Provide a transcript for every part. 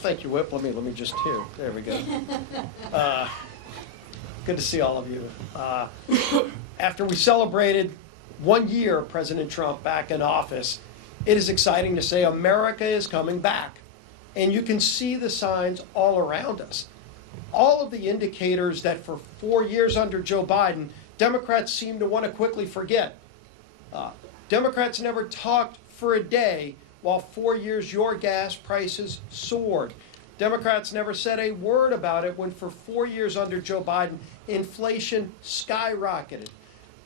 thank you, Whip. Let me just here. There we go. Good to see all of you. After we celebrated 1 year of President Trump back in office, it is exciting to say America is coming back. And you can see the signs all around us. All of the indicators that for 4 years under Joe Biden, Democrats seem to want to quickly forget. Democrats never talked for a day while 4 years your gas prices soared. Democrats never said a word about it when for 4 years under Joe Biden, inflation skyrocketed.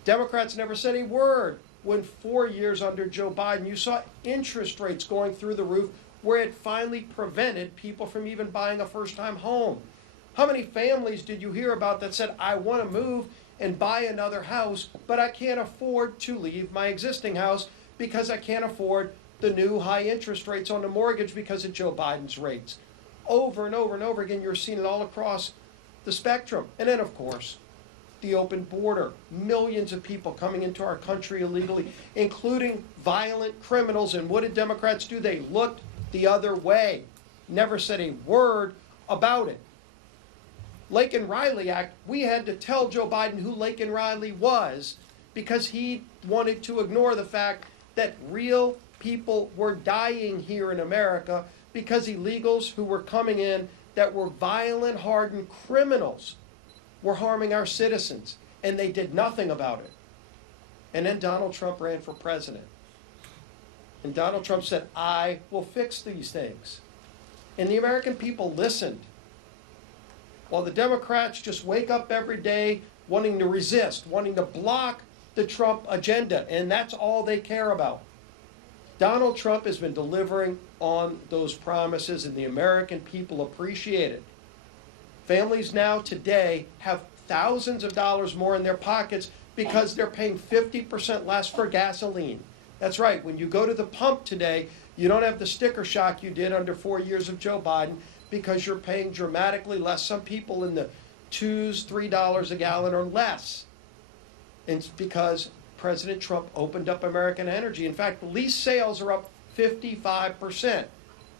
Democrats never said a word when 4 years under Joe Biden, you saw interest rates going through the roof where it finally prevented people from even buying a first-time home. How many families did you hear about that said, I want to move and buy another house, but I can't afford to leave my existing house because I can't afford the new high interest rates on the mortgage because of Joe Biden's rates? Over and over and over again, you're seeing it all across the spectrum. And then, of course, the open border. Millions of people coming into our country illegally, including violent criminals. And what did Democrats do? They looked the other way. Never said a word about it. Laken Riley Act, we had to tell Joe Biden who Laken Riley was because he wanted to ignore the fact that real people were dying here in America because illegals who were coming in that were violent, hardened criminals were harming our citizens, and they did nothing about it. And then Donald Trump ran for president. And Donald Trump said, I will fix these things. And the American people listened. While the Democrats just wake up every day wanting to resist, wanting to block the Trump agenda, and that's all they care about. Donald Trump has been delivering on those promises, and the American people appreciate it. Families now today have thousands of dollars more in their pockets because they're paying 50% less for gasoline. That's right, when you go to the pump today, you don't have the sticker shock you did under 4 years of Joe Biden because you're paying dramatically less. Some people in the $2, $3 a gallon or less. And it's because President Trump opened up American energy. In fact, lease sales are up 55%.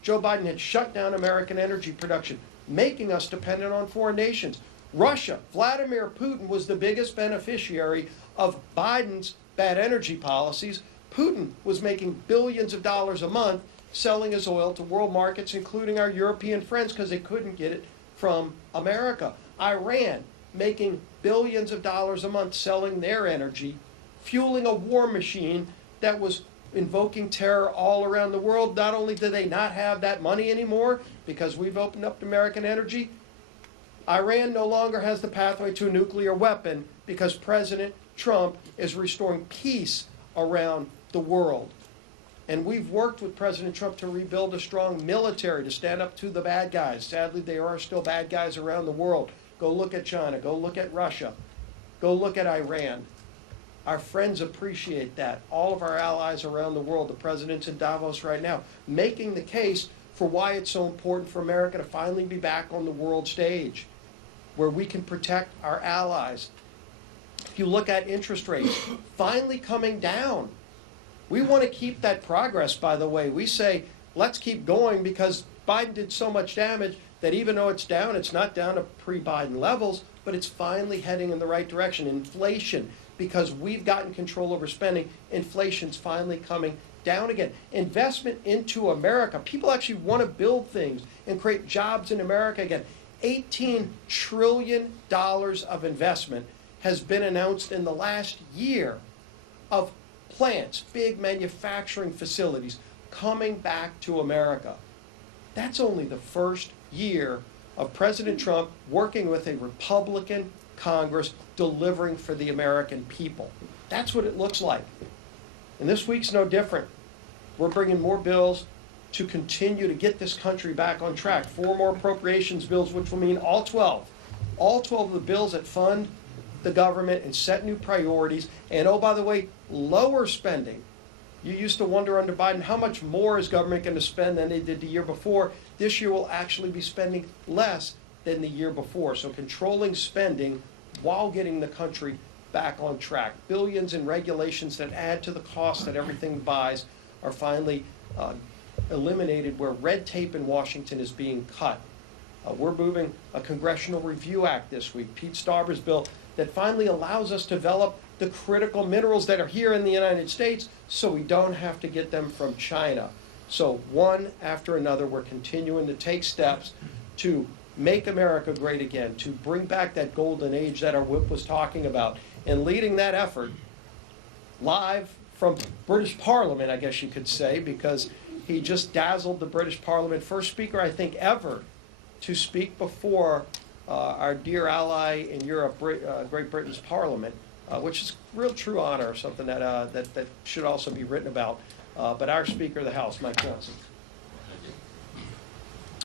Joe Biden had shut down American energy production, making us dependent on foreign nations. Russia, Vladimir Putin was the biggest beneficiary of Biden's bad energy policies. Putin was making billions of dollars a month selling his oil to world markets, including our European friends, because they couldn't get it from America. Iran making billions of dollars a month selling their energy, fueling a war machine that was invoking terror all around the world. Not only do they not have that money anymore because we've opened up American energy, Iran no longer has the pathway to a nuclear weapon because President Trump is restoring peace around the world. And we've worked with President Trump to rebuild a strong military to stand up to the bad guys. Sadly, there are still bad guys around the world. Go look at China. Go look at Russia. Go look at Iran. Our friends appreciate that. All of our allies around the world, the president's in Davos right now, making the case for why it's so important for America to finally be back on the world stage, where we can protect our allies. If you look at interest rates, finally coming down. We want to keep that progress, by the way. We say, let's keep going because Biden did so much damage that even though it's down, it's not down to pre-Biden levels, but it's finally heading in the right direction. Inflation, because we've gotten control over spending, inflation's finally coming down again. Investment into America. People actually want to build things and create jobs in America again. $18 trillion of investment has been announced in the last year of plants, big manufacturing facilities coming back to America. That's only the first year of President Trump working with a Republican Congress delivering for the American people. That's what it looks like. And this week's no different. We're bringing more bills to continue to get this country back on track. 4 more appropriations bills, which will mean all 12 of the bills that fund the government and set new priorities. And oh, by the way, lower spending. You used to wonder under Biden, how much more is government going to spend than they did the year before? This year will actually be spending less than the year before. So controlling spending while getting the country back on track. Billions in regulations that add to the cost that everything buys are finally eliminated, where red tape in Washington is being cut. We're moving a Congressional Review Act this week, Pete Stauber's bill, that finally allows us to develop the critical minerals that are here in the United States so we don't have to get them from China. So one after another, we're continuing to take steps to make America great again, to bring back that golden age that our whip was talking about. And leading that effort live from British Parliament, I guess you could say, because he just dazzled the British Parliament. First speaker, I think, ever to speak before our dear ally in Europe, Great Britain's Parliament, which is a real true honor, something that should also be written about. But our Speaker of the House, Mike Johnson.